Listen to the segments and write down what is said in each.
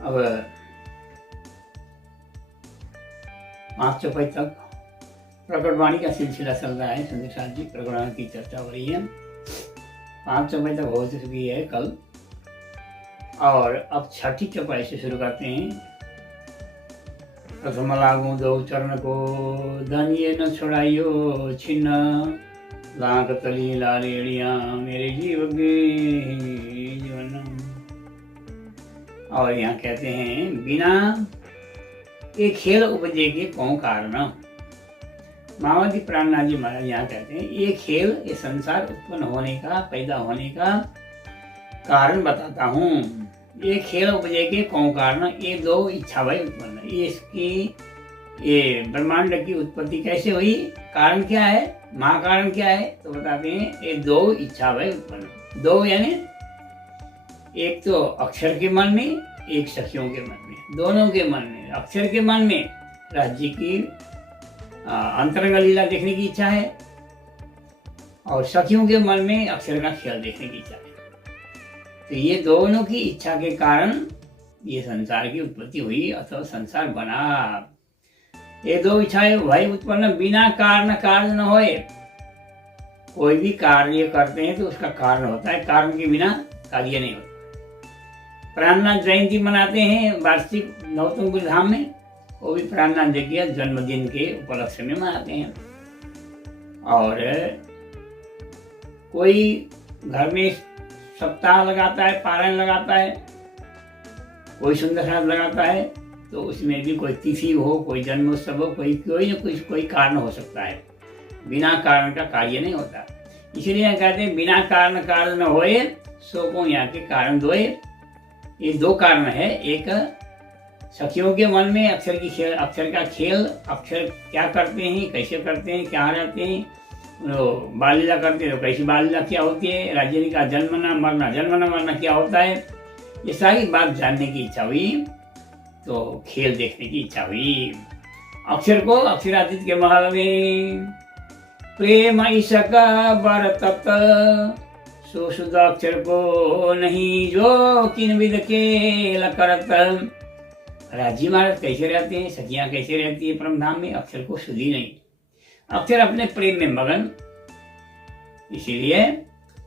अब 5 चौपाई तक प्रकटवाणी का सिलसिला चल रहा है। सुंदर साथ जी प्रकटवाणी की चर्चा हो रही है। 5 चौपाई तक हो चुकी है कल, और अब 6ठी चौपाई से शुरू करते हैं। प्रथम लागू दो चरण को, धनिये न छुड़ाइयो छिन्न, लाख तली लालेड़िया मेरे जीव के जीवन। और यहाँ कहते हैं, बिना ये खेल उपजे के कौन कारण। माओवादी प्राणनाथ जी महाराज यहाँ कहते हैं, ये खेल, ये संसार उत्पन्न होने का, पैदा होने का कारण बताता हूँ। ये खेल उपजे के कौन कारण, ये 2 इच्छा भाई उत्पन्न, ये इसकी, ये ब्रह्मांड की उत्पत्ति कैसे हुई, कारण क्या है, महाकारण क्या है, तो बताते हैं ये 2 इच्छा भाई उत्पन्न। 2 यानी एक तो अक्षर के मन में, एक सखियों के मन में, दोनों के मन में। अक्षर के मन में राज्य की अंतरंग लीला देखने की इच्छा है, और सखियों के मन में अक्षर का खेल देखने की इच्छा है। तो ये दोनों की इच्छा के कारण ये संसार की उत्पत्ति हुई अथवा संसार बना। ये 2 इच्छाएं भाई उत्पन्न, बिना कारण कार्य न होए। कोई भी कार्य करते हैं तो उसका कारण होता है, कारण के बिना कार्य नहीं होता। प्राणनाथ जयंती मनाते हैं वार्षिक नवतुंग धाम में, वो भी प्राणनाथ जी के जन्मदिन के उपलक्ष्य में मनाते हैं। और कोई घर में सप्ताह लगाता है, पारायण लगाता है, कोई सुंदर साथ लगाता है, तो उसमें भी कोई तिथि हो, कोई जन्मोत्सव हो, कोई न कोई कारण हो सकता है। बिना कारण का कार्य नहीं होता। इसलिए कहते हैं, बिना कारण कार्य न होए, सो को यहाँ के कारण दोए। ये 2 कारण है। एक सखियों के मन में अक्षर का खेल, अक्षर क्या करते हैं, कैसे करते हैं, क्या रहते हैं, बाल लीला करते हैं तो कैसी बाल लीला क्या होती है, राज्य का जन्मना मरना क्या होता है, ये सारी बात जानने की इच्छा हुई, तो खेल देखने की इच्छा हुई। अक्षर को अक्षरातीत के महल में प्रेम ईशका बरतत, सो शुद्ध अक्षर को नहीं जो किन विद खेल करत। राजी महाराज कैसे रहते हैं, सखियां कैसे रहती है परमधाम में, अक्षर को सुधी नहीं, अक्षर अपने प्रेम में मगन। इसीलिए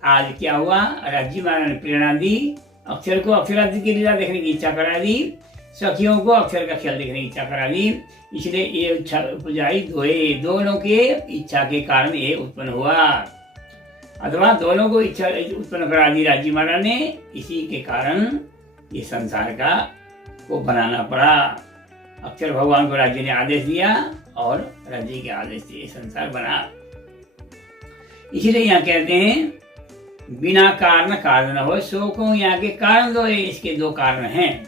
आज क्या हुआ, राज्य महाराज ने प्रेरणा दी, अक्षर को अक्षरातीत की लीला देखने की इच्छा करा दी, सखियों को अक्षर का खेल देखने की इच्छा करा दी। इसलिए ये इच्छा उपजाई दोनों के इच्छा के कारण ये उत्पन्न हुआ, अथवा दोनों को इच्छा उत्पन्न करा दी राज्य महाराज ने। इसी के कारण ये संसार का को बनाना पड़ा। अक्षर भगवान को राज्य ने आदेश दिया और राज्य के आदेश से संसार बना। इसीलिए यहाँ कहते हैं, बिना कारण कार्य न हो, सो को यहाँ के कारण 2, इसके 2 कारण हैं।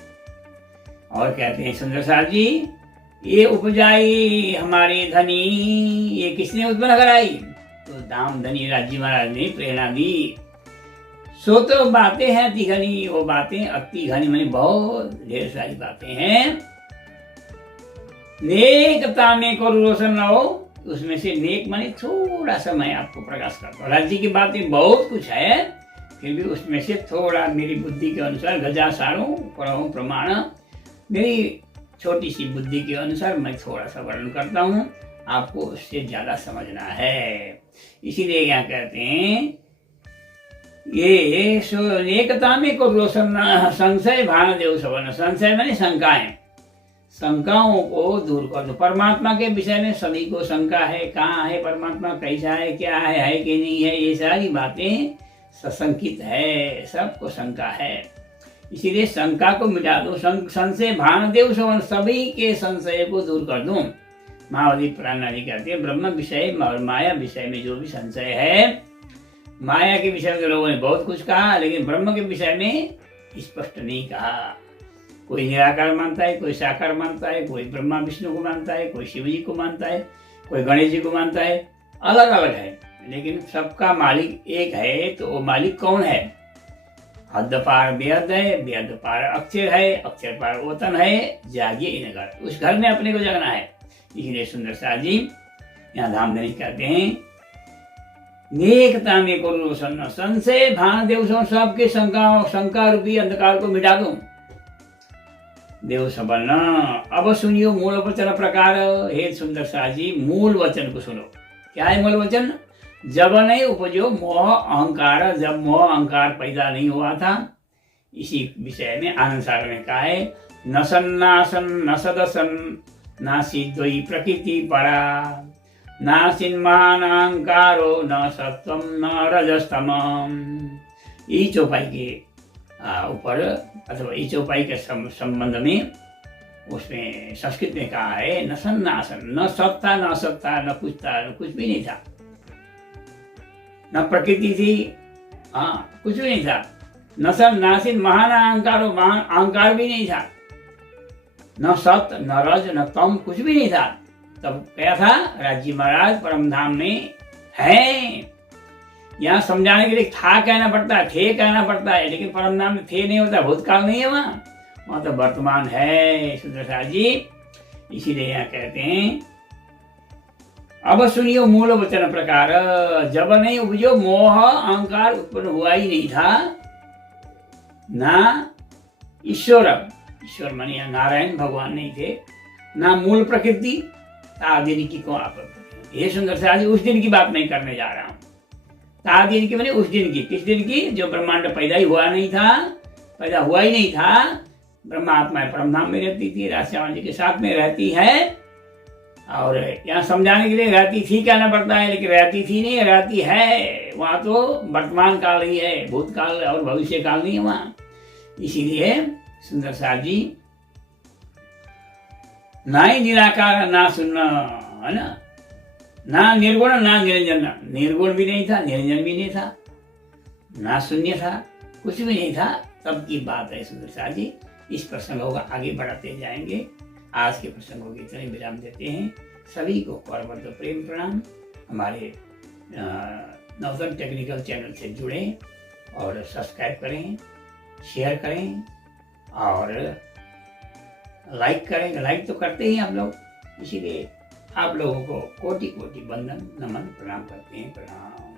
और कहते हैं सुंदर साथ जी, ये उपजाई हमारे धनी, ये किसने उत्पन्न कराई, तो दाम धनी राज्य महाराज ने प्रेरणा दी। सो तो बातें हैं अति घनी, वो बातें अति घनी मानी बहुत ढेर सारी बातें हैं। नेकता में को रोशन न हो, उसमें से नेक माने थोड़ा सा मैं आपको प्रकाश करता हूँ। राज्य की बातें बहुत कुछ है, फिर भी उसमें से थोड़ा मेरी बुद्धि के अनुसार, गजा सारों पढ़ो प्रमाण, मेरी छोटी सी बुद्धि के अनुसार मैं थोड़ा सा वर्णन करता हूँ, आपको उससे ज्यादा समझना है। इसीलिए यहाँ कहते हैं, ये एकता में को रोशन संशय भान देव सवन। संशय माने शंकाएं, शंकाओं को दूर कर दो। परमात्मा के विषय में सभी को शंका है, कहाँ है परमात्मा, कैसा है, क्या है कि नहीं है, ये सारी बातें सशंकित है, सबको शंका है। इसीलिए शंका को मिटा दो। संशय भान देव सवन, सभी के संशय को दूर कर दो। मायावती प्राणनाथ जी कहते हैं, ब्रह्म विषय और माया विषय में जो भी संशय है, माया के विषय में तो लोगों ने बहुत कुछ कहा, लेकिन ब्रह्म के विषय में स्पष्ट नहीं कहा। कोई निराकार मानता है, कोई साकार मानता है, कोई ब्रह्मा विष्णु को मानता है, कोई शिव जी को मानता है, कोई गणेश जी को मानता है, अलग अलग है, लेकिन सबका मालिक एक है। तो वो मालिक कौन है, हद पार बेहद है, बेहद पार अक्षर है, अक्षर पार ओतन है, जागिए इन घर, उस घर में अपने को जगना है। इसलिए सुंदर साथ जी यहाँ धामधनी कहते हैं, नेकता में को रोशन संशय भान देव, सबके शंका रूपी अंधकार को मिटा दूं। देव सबल न। अब सुनियो मूल वचन प्रकार। हे सुंदर शाह जी, मूल वचन को सुनो। क्या है मूल वचन? जब नहीं उपजो मोह अहंकार, जब मोह अहंकार पैदा नहीं हुआ था, इसी विषय में आनंद सागर ने कहा है, न सन्नासन न सदसन नासी द्वयी प्रकृति परा, नासिन महान अहंकारो न सत्वम न रजस्तम। ई चौपाई के ऊपर अथवा ई चौपाई के संबंध में उसमें संस्कृत में कहा है, न सन्नासन, न सत था न असत था, न कुछ था न कुछ भी नहीं था, न प्रकृति थी, हाँ कुछ भी नहीं था, न सन नासिन महान अहंकारो, महान अहंकार भी नहीं था, न सत न रज न तम, कुछ भी नहीं था। तब क्या था? राजी महाराज परमधाम में है। यहाँ समझाने के लिए था कहना पड़ता है, थे कहना पड़ता है, लेकिन परमधाम में थे नहीं होता, भूतकाल नहीं है वहाँ तो वर्तमान है सुंदरशाह जी। इसीलिए यहाँ कहते हैं, अब सुनियो मूल वचन प्रकार। जब नहीं उपजो मोह अहंकार उत्पन्न हुआ ही नहीं था, ना ईश्वर मानिए नारायण भगवान नहीं थे, ना मूल प्रकृति, तादिन की को आप। ये सुंदरशाह जी उस दिन की बात नहीं करने जा रहा हूँ। तादिन की मैंने उस दिन की, किस दिन की? जो ब्रह्मांड पैदा ही हुआ नहीं था, पैदा हुआ ही नहीं था। ब्रह्मात्मा परमधाम में रहती थी, राष्ट्रवान जी के साथ में रहती है। और यहाँ समझाने के लिए रहती थी कहना पड़ता है, लेकिन रहती थी नहीं, रहती है। वहाँ तो वर्तमान काल ही है, भूतकाल और भविष्य काल नहीं है वहाँ। इसीलिए सुंदरशाह जी, ना ही निराकार ना शून्य, है ना निर्गुण ना निरंजन, निर्गुण भी नहीं था, निरंजन भी नहीं था, ना शून्य था, कुछ भी नहीं था। तब की बात है सुंदरशाह जी। इस प्रसंगों का आगे बढ़ाते जाएंगे। आज के प्रसंगों की इतने विराम देते हैं। सभी को करबद्ध प्रेम प्रणाम। हमारे नवतन टेक्निकल चैनल से जुड़ें और सब्सक्राइब करें, शेयर करें और लाइक करें। लाइक तो करते ही आप लोग, इसीलिए आप लोगों को कोटि कोटि वंदन नमन प्रणाम करते हैं। प्रणाम।